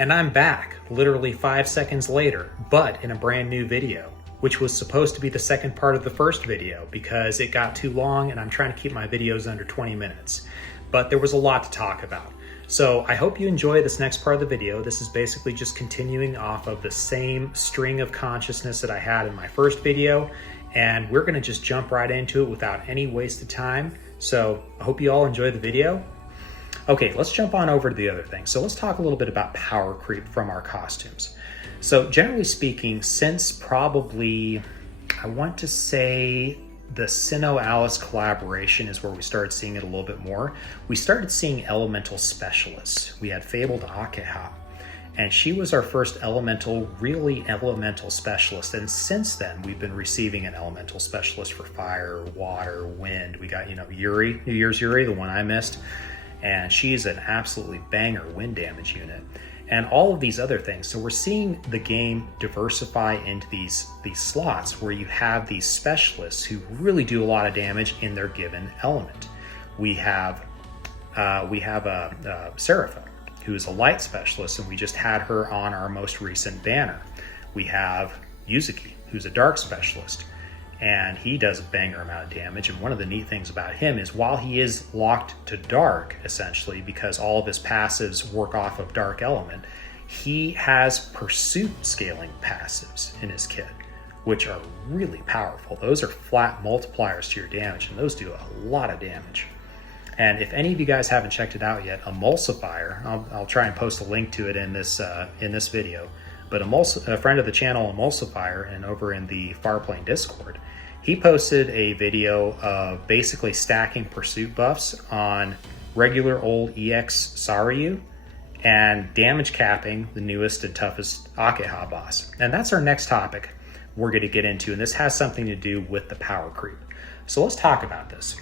And I'm back, literally 5 seconds later, but in a brand new video, which was supposed to be the second part of the first video because it got too long and I'm trying to keep my videos under 20 minutes. But there was a lot to talk about. So I hope you enjoy this next part of the video. This is basically just continuing off of the same string of consciousness that I had in my first video, and we're gonna just jump right into it without any waste of time. So I hope you all enjoy the video. Okay, let's jump on over to the other thing. So let's talk a little bit about power creep from our costumes. So generally speaking, since probably, I want to say the Sinnoh Alice collaboration is where we started seeing it a little bit more. We started seeing elemental specialists. We had Fabled Akeha, and she was our first really elemental specialist. And since then, we've been receiving an elemental specialist for fire, water, wind. We got, Yuri, New Year's Yuri, the one I missed. And she's an absolutely banger wind damage unit, and all of these other things. So we're seeing the game diversify into these slots where you have these specialists who really do a lot of damage in their given element. We have Serapha, who is a light specialist, and we just had her on our most recent banner. We have Yuzuki, who's a dark specialist, and he does a banger amount of damage. And one of the neat things about him is while he is locked to dark, essentially, because all of his passives work off of dark element, he has pursuit scaling passives in his kit, which are really powerful. Those are flat multipliers to your damage, and those do a lot of damage. And if any of you guys haven't checked it out yet, Emulsifier, I'll try and post a link to it in this video, but a friend of the channel, Emulsifier, and over in the Farplane Discord, he posted a video of basically stacking pursuit buffs on regular old EX Saryu and damage capping the newest and toughest Akeha boss. And that's our next topic we're going to get into, and this has something to do with the power creep. So let's talk about this.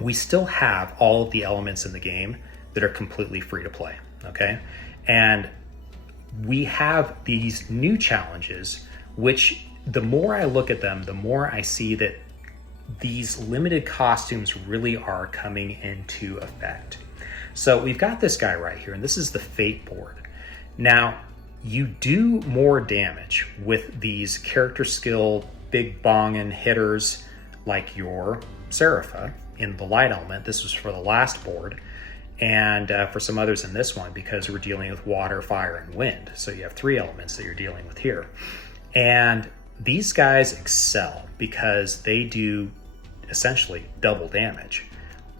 We still have all of the elements in the game that are completely free to play, okay? And we have these new challenges, which the more I look at them, the more I see that these limited costumes really are coming into effect. So we've got this guy right here, and this is the Fate board. Now, you do more damage with these character skill, big bongin hitters like your Serapha in the light element. This was for the last board, and for some others in this one, because we're dealing with water, fire, and wind. So you have 3 elements that you're dealing with here. And these guys excel because they do essentially double damage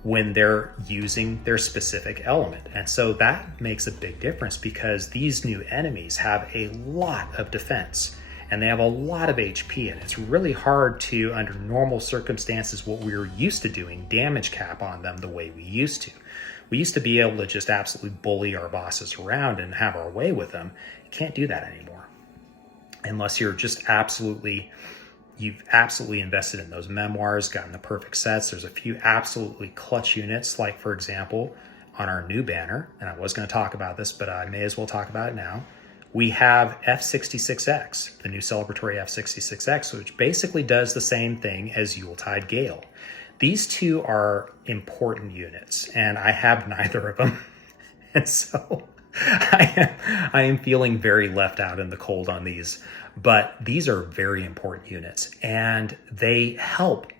when they're using their specific element. And so that makes a big difference because these new enemies have a lot of defense and they have a lot of HP, and it's really hard to, under normal circumstances, what we were used to doing, damage cap on them the way we used to. We used to be able to just absolutely bully our bosses around and have our way with them. You can't do that anymore. Unless you're just you've absolutely invested in those memoirs, gotten the perfect sets. There's a few absolutely clutch units, like for example, on our new banner, and I was gonna talk about this, but I may as well talk about it now. We have F66X, the new celebratory F66X, which basically does the same thing as Yuletide Gale. These two are important units, and I have neither of them. And so I am feeling very left out in the cold on these, but these are very important units, and they help.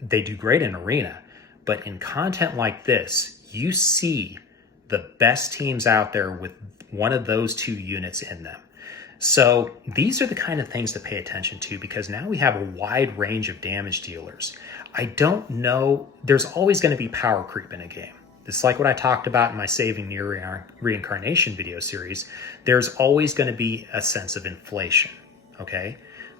They do great in arena, but in content like this, you see the best teams out there with one of those 2 units in them. So these are the kind of things to pay attention to, because now we have a wide range of damage dealers. I don't know, there's always going to be power creep in a game. It's like what I talked about in my Saving NieR Reincarnation video series. There's always going to be a sense of inflation, okay?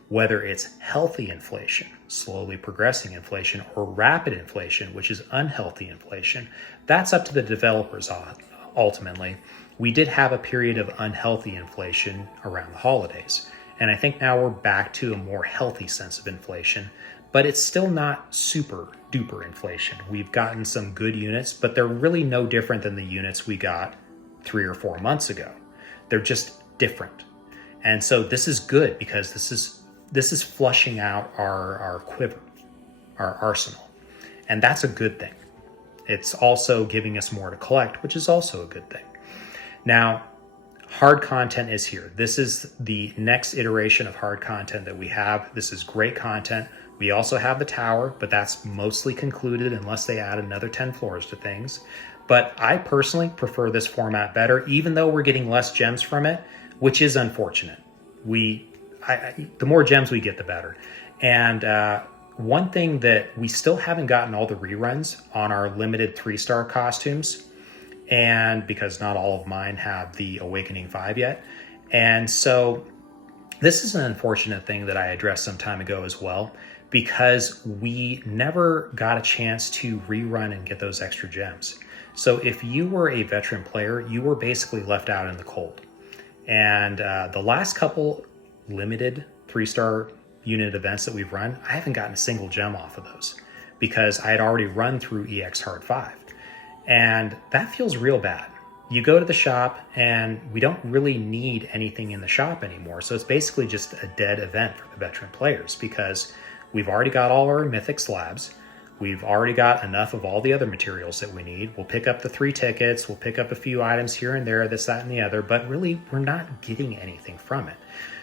Whether it's healthy inflation, slowly progressing inflation, or rapid inflation, which is unhealthy inflation, that's up to the developers ultimately. We did have a period of unhealthy inflation around the holidays, and I think now we're back to a more healthy sense of inflation, but it's still not super duper inflation. We've gotten some good units, but they're really no different than the units we got 3 or 4 months ago. They're just different. And so this is good because this is flushing out our quiver, our arsenal. And that's a good thing. It's also giving us more to collect, which is also a good thing. Now, Hard content is here. This is the next iteration of hard content that we have. This is great content. We also have the tower, but that's mostly concluded unless they add another 10 floors to things. But I personally prefer this format better, even though we're getting less gems from it, which is unfortunate. The more gems we get, the better. And one thing that we still haven't gotten all the reruns on our limited 3-star costumes, and because not all of mine have the Awakening 5 yet. And so this is an unfortunate thing that I addressed some time ago as well, because we never got a chance to rerun and get those extra gems. So if you were a veteran player, you were basically left out in the cold. And the last couple limited 3-star unit events that we've run, I haven't gotten a single gem off of those because I had already run through EX Hard 5. And that feels real bad. You go to the shop and we don't really need anything in the shop anymore. So it's basically just a dead event for the veteran players because we've already got all our mythic slabs. We've already got enough of all the other materials that we need. We'll pick up the 3 tickets. We'll pick up a few items here and there, this, that, and the other, but really we're not getting anything from it.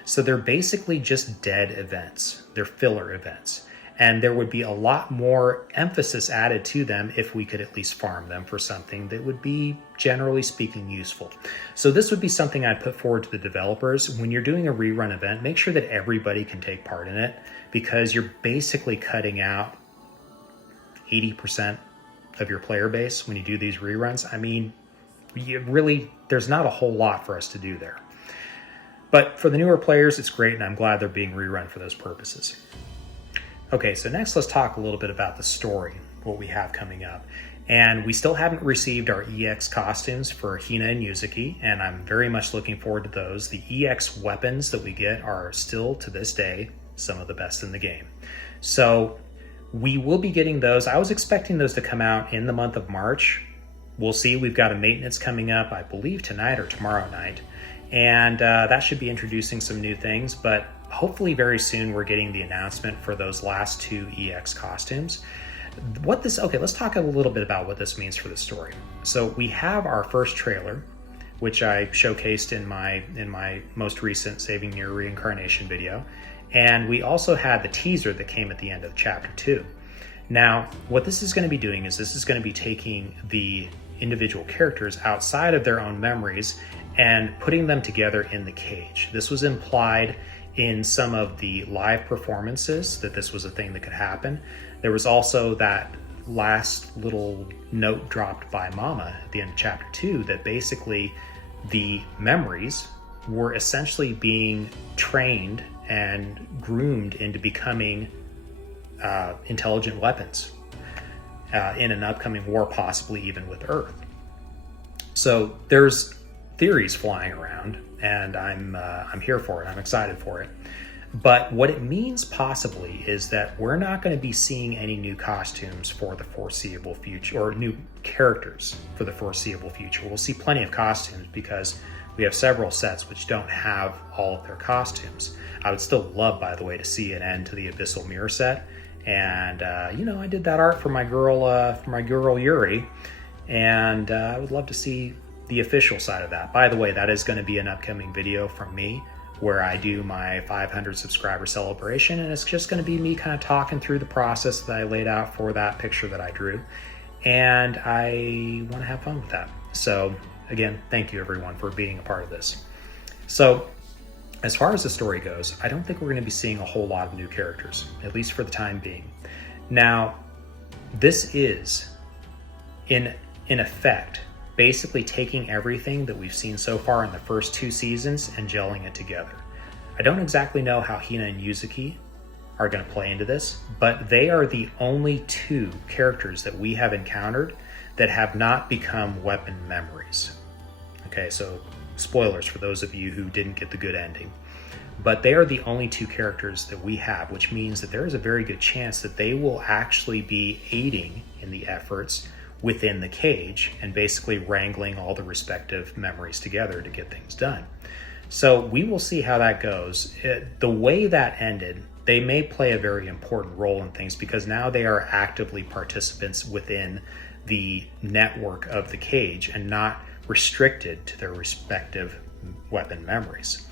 So they're basically just dead events. They're filler events. And there would be a lot more emphasis added to them if we could at least farm them for something that would be, generally speaking, useful. So this would be something I'd put forward to the developers. When you're doing a rerun event, make sure that everybody can take part in it because you're basically cutting out 80% of your player base when you do these reruns. I mean, there's not a whole lot for us to do there. But for the newer players, it's great, and I'm glad they're being rerun for those purposes. Okay, so next let's talk a little bit about the story, what we have coming up. And we still haven't received our EX costumes for Hina and Yuzuki, and I'm very much looking forward to those. The EX weapons that we get are still, to this day, some of the best in the game. So we will be getting those. I was expecting those to come out in the month of March. We'll see. We've got a maintenance coming up, I believe tonight or tomorrow night. And that should be introducing some new things, but hopefully very soon we're getting the announcement for those last 2 EX costumes. Okay, let's talk a little bit about what this means for the story. So we have our first trailer, which I showcased in my most recent Saving NieR Reincarnation video. And we also had the teaser that came at the end of chapter 2. Now, what this is going to be doing is this is going to be taking the individual characters outside of their own memories and putting them together in the cage. This was implied in some of the live performances that this was a thing that could happen. There was also that last little note dropped by Mama at the end of chapter 2 that basically the memories were essentially being trained and groomed into becoming intelligent weapons in an upcoming war, possibly even with Earth. So there's theories flying around, and I'm here for it. I'm excited for it. But what it means possibly is that we're not going to be seeing any new costumes for the foreseeable future, or new characters for the foreseeable future. We'll see plenty of costumes because we have several sets which don't have all of their costumes. I would still love, by the way, to see an end to the Abyssal Mirror set. And I did that art for my girl Yuri, and I would love to see the official side of that. By the way, that is going to be an upcoming video from me where I do my 500 subscriber celebration, and it's just going to be me kind of talking through the process that I laid out for that picture that I drew, and I want to have fun with that. So again, thank you everyone for being a part of this. So as far as the story goes, I don't think we're going to be seeing a whole lot of new characters, at least for the time being. Now, this is in effect basically taking everything that we've seen so far in the first 2 seasons and gelling it together. I don't exactly know how Hina and Yuzuki are going to play into this, but they are the only 2 characters that we have encountered that have not become weapon memories. Okay, so spoilers for those of you who didn't get the good ending. But they are the only 2 characters that we have, which means that there is a very good chance that they will actually be aiding in the efforts within the cage and basically wrangling all the respective memories together to get things done. So we will see how that goes. The way that ended, they may play a very important role in things because now they are actively participants within the network of the cage and not restricted to their respective weapon memories.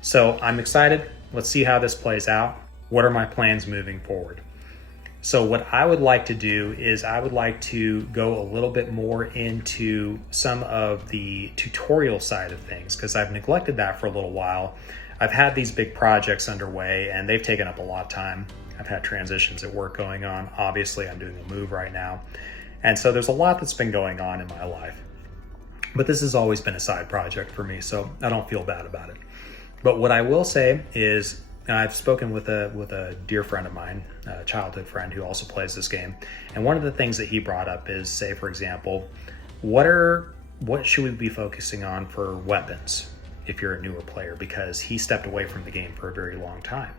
So I'm excited. Let's see how this plays out. What are my plans moving forward? So what I would like to do is I would like to go a little bit more into some of the tutorial side of things, because I've neglected that for a little while. I've had these big projects underway and they've taken up a lot of time. I've had transitions at work going on. Obviously, I'm doing a move right now. And so there's a lot that's been going on in my life. But this has always been a side project for me, so I don't feel bad about it. But what I will say is I've spoken with a dear friend of mine, a childhood friend who also plays this game. And one of the things that he brought up is, say, for example, what should we be focusing on for weapons if you're a newer player? Because he stepped away from the game for a very long time.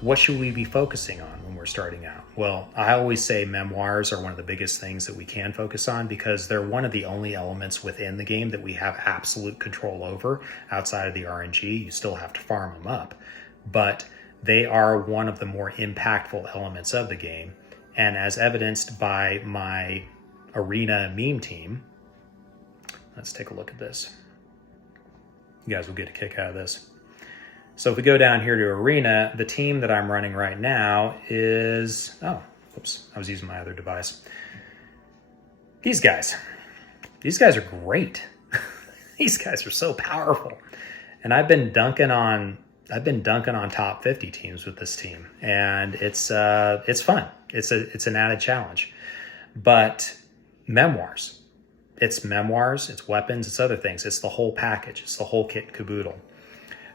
What should we be focusing on when we're starting out? Well, I always say memoirs are one of the biggest things that we can focus on, because they're one of the only elements within the game that we have absolute control over outside of the RNG. You still have to farm them up, but they are one of the more impactful elements of the game. And as evidenced by my arena meme team, let's take a look at this. You guys will get a kick out of this. So if we go down here to arena, the team that I'm running right now is, oh, whoops, I was using my other device. These guys are great. These guys are so powerful. And I've been dunking on top 50 teams with this team, and it's fun. It's an added challenge. But memoirs, it's weapons, it's other things. It's the whole package. It's the whole kit and caboodle.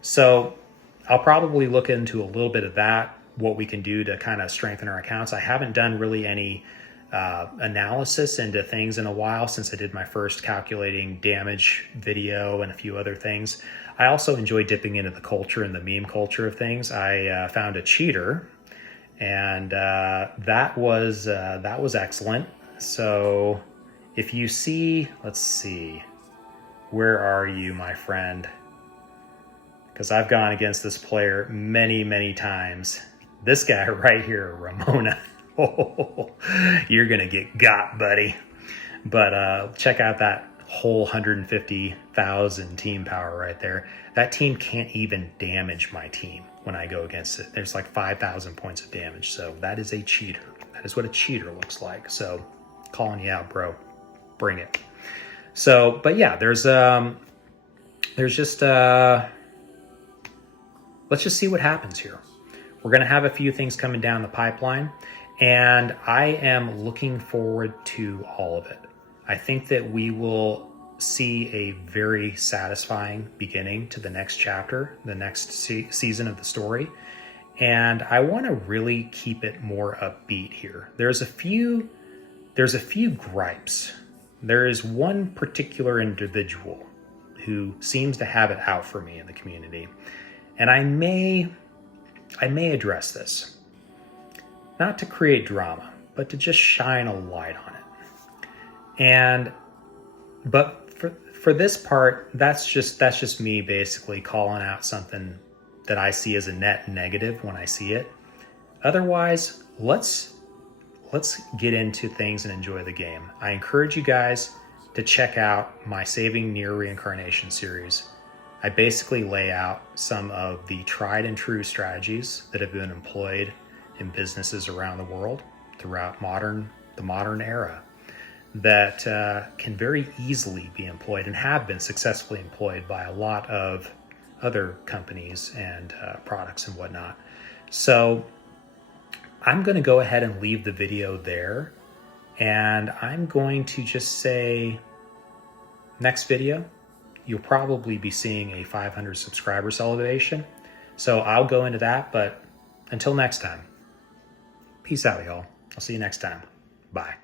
So I'll probably look into a little bit of that, what we can do to kind of strengthen our accounts. I haven't done really any analysis into things in a while since I did my first calculating damage video and a few other things. I also enjoy dipping into the culture and the meme culture of things. I found a cheater, and that was excellent. So if you see, let's see, where are you, my friend? Because I've gone against this player many, many times. This guy right here, Ramona. Oh, you're going to get got, buddy. But check out that whole 150,000 team power right there. That team can't even damage my team when I go against it. There's like 5,000 points of damage. So that is a cheater. That is what a cheater looks like. So calling you out, bro. Bring it. So, but yeah, there's just... let's just see what happens here. We're going to have a few things coming down the pipeline, and I am looking forward to all of it. I think that we will see a very satisfying beginning to the next chapter, the next season of the story. And I want to really keep it more upbeat here. There's a few gripes. There is one particular individual who seems to have it out for me in the community. And I may address this, not to create drama, but to just shine a light on it. But for this part, that's just me basically calling out something that I see as a net negative when I see it. Otherwise, let's get into things and enjoy the game. I encourage you guys to check out my Saving NieR Reincarnation series. I basically lay out some of the tried and true strategies that have been employed in businesses around the world throughout the modern era that can very easily be employed and have been successfully employed by a lot of other companies and products and whatnot. So I'm going to go ahead and leave the video there, and I'm going to just say next video, you'll probably be seeing a 500 subscriber celebration. So I'll go into that, but until next time, peace out, y'all. I'll see you next time. Bye.